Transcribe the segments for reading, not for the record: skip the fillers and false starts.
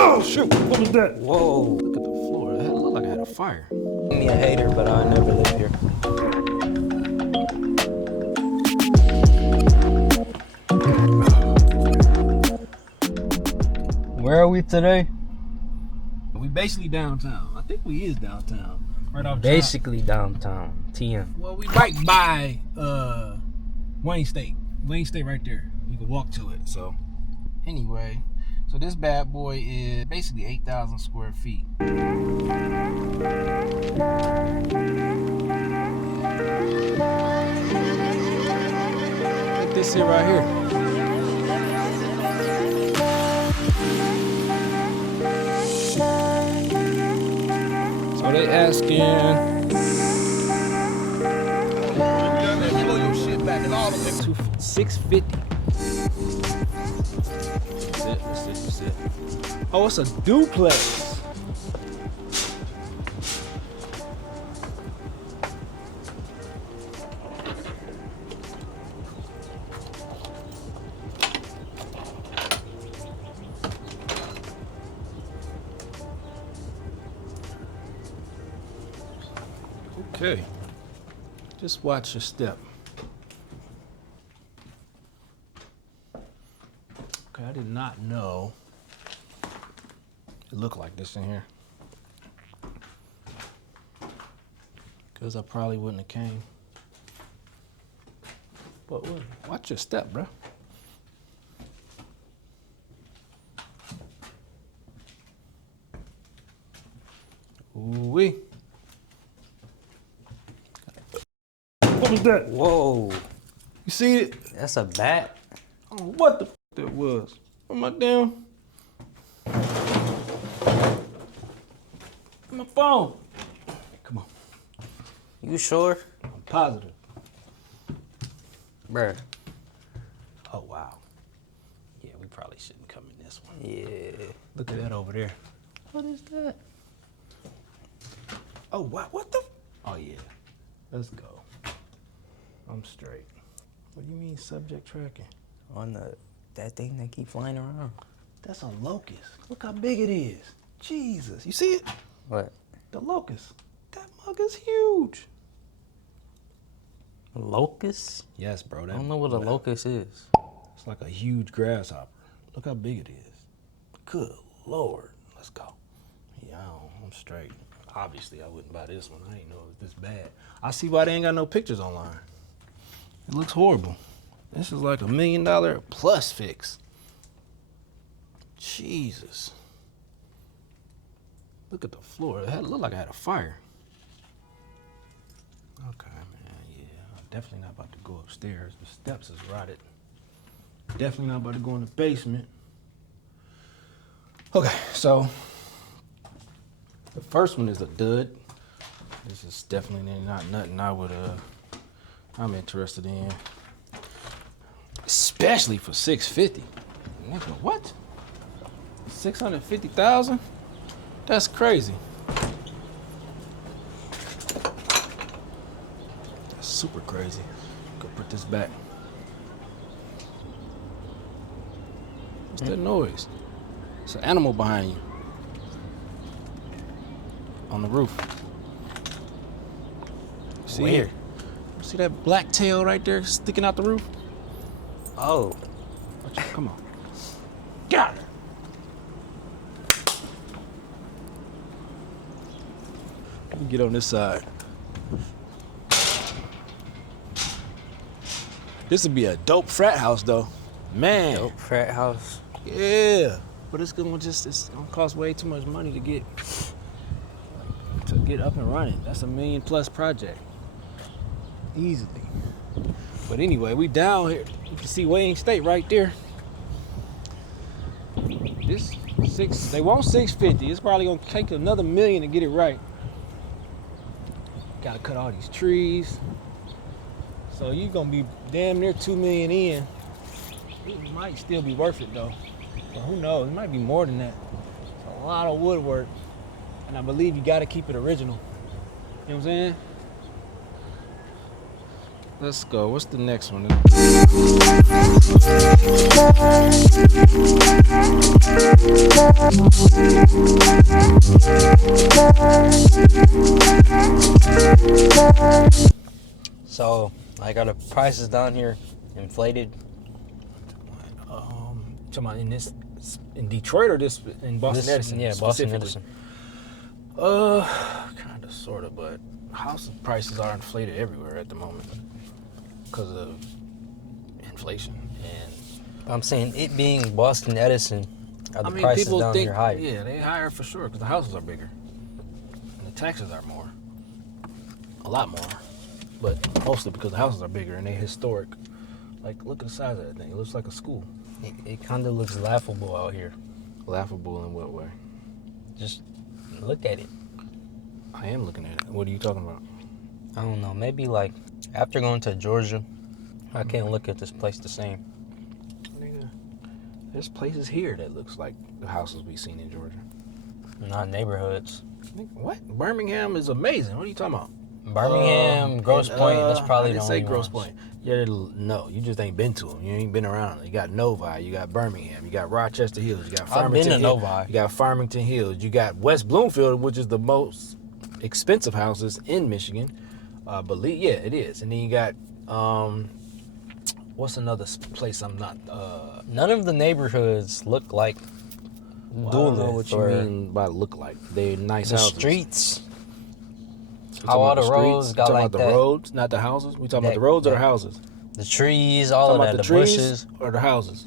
Oh shoot, what was that? Whoa, look at the floor. It looked like I had a fire. Me a hater, but I never live here. Where are we today? We basically downtown. I think we is downtown. Right off Basically downtown. TM. Well, we right by Wayne State. Wayne State right there. You can walk to it. So anyway, so this bad boy is basically 8,000 square feet. Look this here right here. So they asking 650. That's it. Oh, it's a duplex. Okay. Just watch your step. Okay, I did not know it looked like this in here. Because I probably wouldn't have came. But watch your step, bro. Ooh-wee. What was that? Whoa. You see it? That's a bat? I don't know what the f that was. On my damn. My phone. Come on. You sure? I'm positive. Bruh. Oh, wow. Yeah, we probably shouldn't come in this one. Yeah. Look at that over there. What is that? Oh, wow. What the? Oh, yeah. Let's go. I'm straight. What do you mean subject tracking? On that thing that keep flying around. That's a locust. Look how big it is. Jesus. You see it? What? The locust. That mug is huge. A locust? Yes, bro. I don't know what a locust is. It's like a huge grasshopper. Look how big it is. Good Lord. Let's go. Yeah, I'm straight. Obviously, I wouldn't buy this one. I didn't know it was this bad. I see why they ain't got no pictures online. It looks horrible. This is like $1 million plus fix. Jesus. Look at the floor. It looked like I had a fire. Okay, man, yeah. I'm definitely not about to go upstairs. The steps is rotted. Definitely not about to go in the basement. Okay, so the first one is a dud. This is definitely not nothing I'm interested in. Especially for $650. Nigga, what? 650,000? That's crazy. That's super crazy. Go put this back. What's that noise? It's an animal behind you. On the roof. See Where? here? See that black tail right there sticking out the roof? Oh. Come on. Got her. Let me get on this side. This would be a dope frat house though. Man. Dope frat house. Yeah. But it's gonna cost way too much money to get up and running. That's $1 million plus project. Easily. But anyway, we down here. You can see Wayne State right there. They want 650. It's probably gonna take another $1 million to get it right. Gotta cut all these trees. So you're gonna be damn near $2 million in. It might still be worth it though. But who knows? It might be more than that. It's a lot of woodwork. And I believe you gotta keep it original. You know what I'm saying? Let's go. What's the next one? So, like, are the prices down here inflated? Talking about in Detroit or this in Boston Edison? Yeah, Boston specifically? Edison. Kind of, sort of, but house prices are inflated everywhere at the moment because of inflation. And I'm saying it being Boston Edison, are the prices people down think, here higher? yeah, they higher for sure because the houses are bigger and the taxes are more, a lot more, but mostly because the houses are bigger and they historic. Like, look at the size of that thing. It looks like a school. It kind of looks laughable out here. Laughable in what way? Just look at it. I am looking at it. What are you talking about? I don't know. Maybe like after going to Georgia, I can't look at this place the same. Nigga, there's places here that looks like the houses we seen in Georgia. Not neighborhoods. Nigga, what? Birmingham is amazing. What are you talking about? Birmingham, Grosse Pointe. That's probably I the didn't only say Grosse ones. Pointe. Yeah, no, you just ain't been to them. You ain't been around. You got Novi, you got Birmingham, you got Rochester Hills, you got I've Farmington been to Hills, Novi. you got Farmington Hills, you got West Bloomfield, which is the most expensive houses in Michigan. Believe, yeah, it is. And then you got what's another place I'm not? None of the neighborhoods look like I don't know what Duluth you or mean by look like. They're nice the houses. streets. We How talking all about the streets? roads We got talking like about the that. roads, not the houses. We talking about That- the roads or the that- houses? The trees, all Talking of about that, the the trees bushes. or the houses?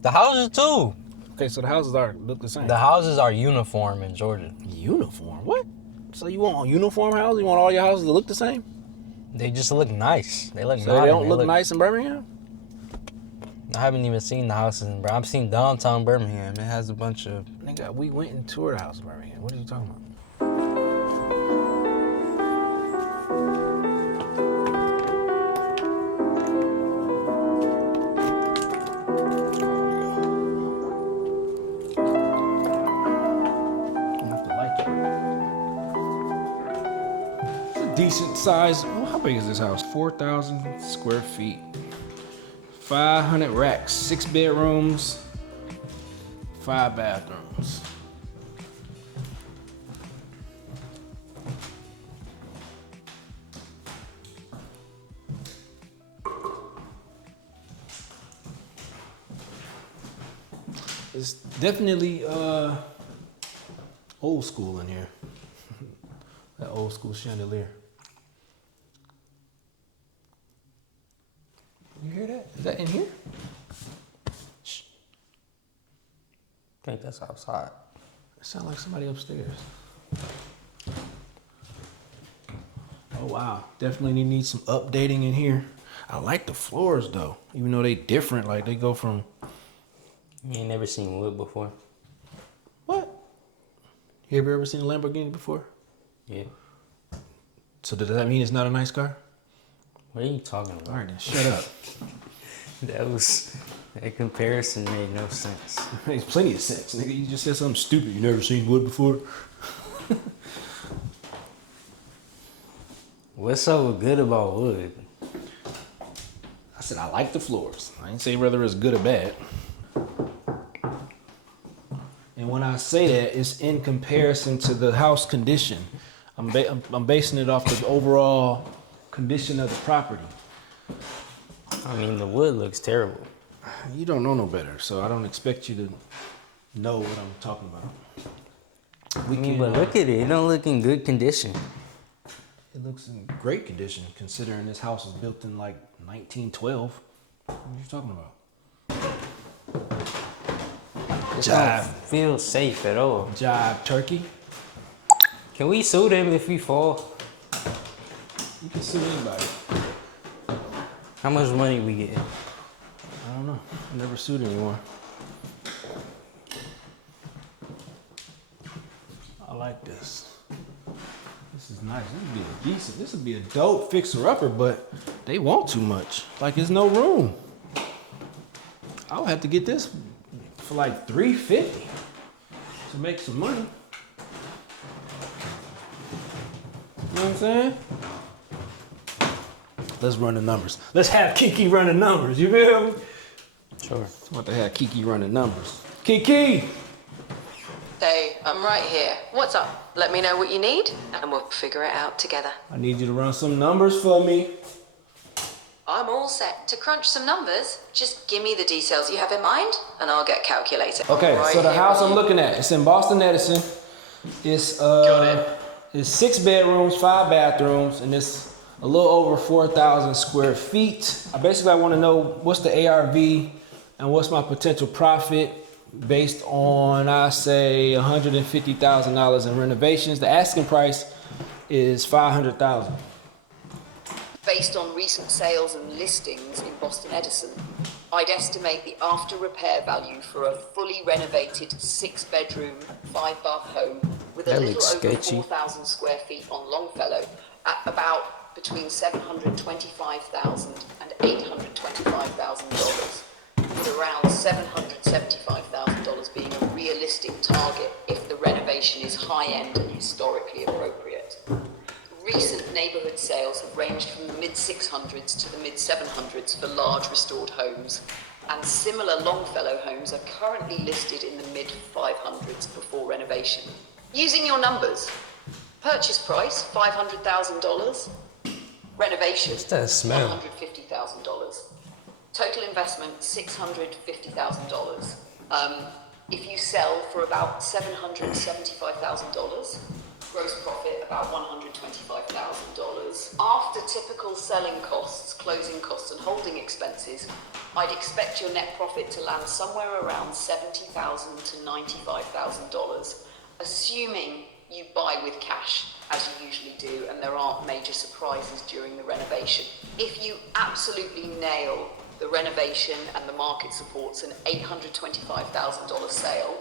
The houses too. Okay, so the houses look the same. The houses are uniform in Georgia. Uniform? What? So you want uniform houses? You want all your houses to look the same? They just look nice. They look So modern. they don't look nice in Birmingham? I haven't even seen the houses in Birmingham. I've seen downtown Birmingham. It has a bunch of. Nigga, we went and toured a house in Birmingham. What are you talking about? Decent size. Oh, how big is this house? 4,000 square feet. 500 racks. 6 bedrooms. 5 bathrooms. It's definitely old school in here. That old school chandelier. You hear that? Is that in here? Shh. I think that's outside. It sounds like somebody upstairs. Oh wow, definitely need some updating in here. I like the floors though, even though they different. Like they go from You ain't never seen wood before? what? You ever seen a Lamborghini before? Yeah. So does that mean it's not a nice car? What are you talking about? All right then, shut up. That comparison made no sense. Makes plenty of sense, nigga. You just said something stupid. You never seen wood before? What's so good about wood? I said I like the floors. I didn't say whether it's good or bad. And when I say that, it's in comparison to the house condition. I'm basing it off the overall condition of the property. I mean, the wood looks terrible. You don't know no better, so I don't expect you to know what I'm talking about. But look at it. It don't look in good condition. It looks in great condition considering this house was built in like 1912. What are you talking about? It Jive. don't feel safe at all. Jive turkey. Can we sue them if we fall? You can sue anybody. How much money we get? I don't know. I never sued anyone. I like this. This is nice. This would be a dope fixer-upper, but they want too much. Like, there's no room. I would have to get this for like $350 to make some money. You know what I'm saying? Let's run the numbers. Let's have Kiki run the numbers. You feel me? Sure. I want to have Kiki run the numbers. Kiki! Hey, I'm right here. What's up? Let me know what you need, and we'll figure it out together. I need you to run some numbers for me. I'm all set to crunch some numbers. Just give me the details you have in mind, and I'll get calculated. Okay, Right so the here house with I'm you. looking at, it's in Boston Edison. It's Got it. it's 6 bedrooms, 5 bathrooms, and it's a little over 4,000 square feet. I want to know what's the ARV and what's my potential profit based on, I say, $150,000 in renovations. The asking price is $500,000. Based on recent sales and listings in Boston Edison, I'd estimate the after repair value for a fully renovated 6-bedroom, 5-bath home with a That little looks over sketchy. 4,000 square feet on Longfellow at about between $725,000 and $825,000, with around $775,000 being a realistic target if the renovation is high-end and historically appropriate. Recent neighbourhood sales have ranged from the mid-600s to the mid-700s for large restored homes, and similar Longfellow homes are currently listed in the mid-500s before renovation. Using your numbers, purchase price $500,000, renovation What's that smell? $150,000, total investment $650,000. If you sell for about $775,000, gross profit about $125,000. After typical selling costs, closing costs, and holding expenses, I'd expect your net profit to land somewhere around $70,000 to $95,000, assuming you buy with cash, as you usually do, and there aren't major surprises during the renovation. If you absolutely nail the renovation and the market supports an $825,000 sale,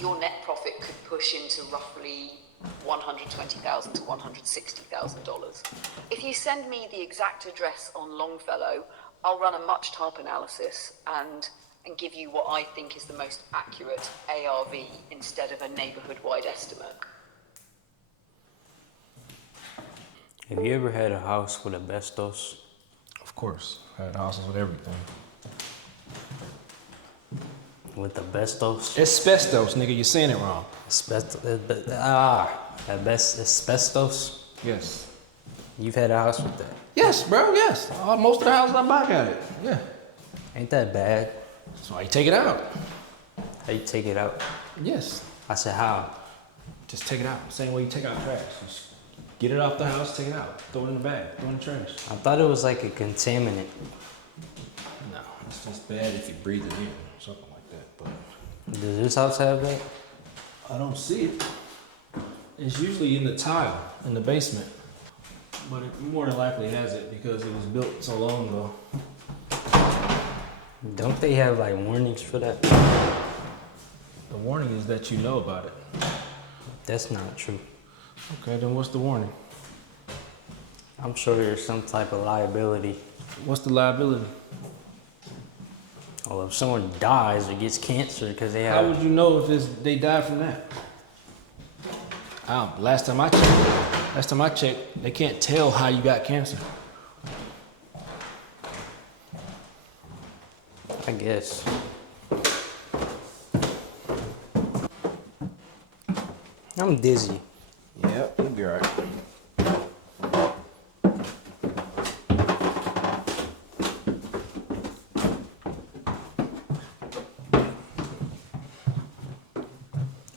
your net profit could push into roughly $120,000 to $160,000. If you send me the exact address on Longfellow, I'll run a much type analysis and give you what I think is the most accurate ARV instead of a neighborhood-wide estimate. Have you ever had a house with asbestos? Of course, I had houses with everything. With asbestos? Asbestos, nigga, you're saying it wrong. Asbestos? Yes. You've had a house with that? Yes, bro, yes. Most of the houses I buy got it. Yeah. Ain't that bad? That's why you take it out. How you take it out? Yes. I said, how? Just take it out. Same way you take out trash. Just get it off the house, take it out. Throw it in the bag, throw it in the trash. I thought it was like a contaminant. No, it's just bad if you breathe it in, something like that. But Does this house have that? I don't see it. It's usually in the tile, in the basement. But it more than likely has it because it was built so long ago. Don't they have like warnings for that? The warning is that you know about it. That's not true. Okay, then what's the warning? I'm sure there's some type of liability. What's the liability? Well, if someone dies or gets cancer because they How have... would you know if they died from that? Last time I checked, they can't tell how you got cancer. I guess. I'm dizzy. Yep, you'll be all right.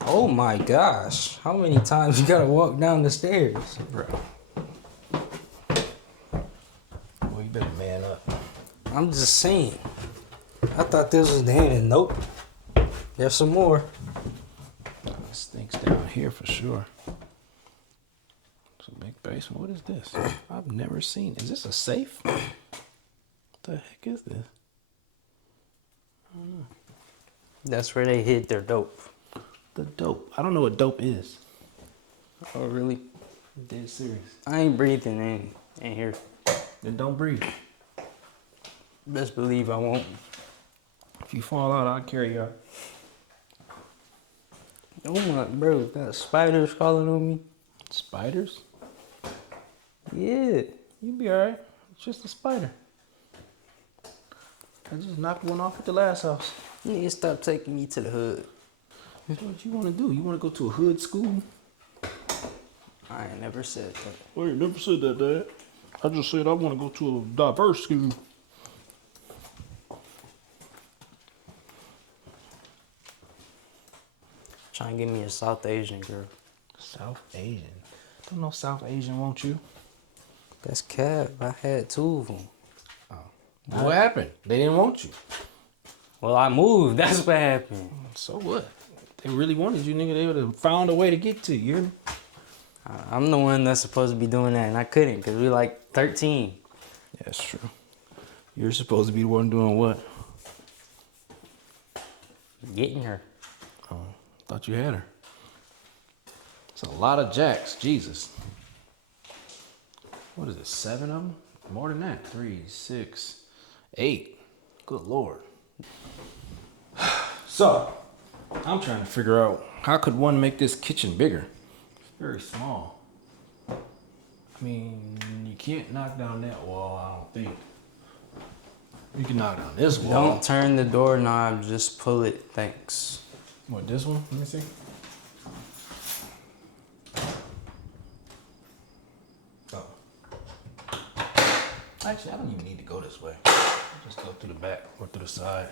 Oh my gosh. How many times you gotta walk down the stairs? Bro. Well, you better man up. I'm just saying. I thought this was the end. Nope. There's some more. This thing's down here for sure. It's a big basement. What is this? I've never seen. Is this a safe? What the heck is this? That's where they hid their dope. The dope. I don't know what dope is. Oh, really? I'm dead serious. I ain't breathing in here. Then don't breathe. Best believe I won't. If you fall out, I'll carry you out. Oh my, bro, got spiders crawling on me. Spiders? Yeah. You be all right. It's just a spider. I just knocked one off at the last house. You need to stop taking me to the hood. That's what you want to do. You want to go to a hood school? I ain't never said that. Well, you never said that, Dad. I just said I want to go to a diverse school. Trying to get me a South Asian girl. South Asian. Don't know South Asian want you. That's cap. I had 2 of them. What happened? They didn't want you. Well, I moved. That's what happened. So what? They really wanted you, nigga. They would have found a way to get to you. You hear me? I'm the one that's supposed to be doing that, and I couldn't because we like 13. Yeah, that's true. You're supposed to be the one doing what? Getting her. Oh, thought you had her. It's a lot of jacks. Jesus. What is it? 7 of them? More than that. 3, 6, 8. Good Lord. So, I'm trying to figure out how could one make this kitchen bigger? It's very small. I mean, you can't knock down that wall, I don't think. You can knock down this wall. Don't turn the doorknob, just pull it. Thanks. What, this one? Let me see. Oh. Actually, I don't even need to go this way. Just go through the back or through the side.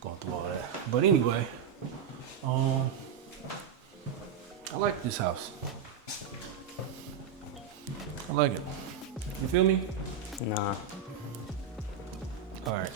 Going through all that. But anyway, I like this house. I like it. You feel me? Nah. All right.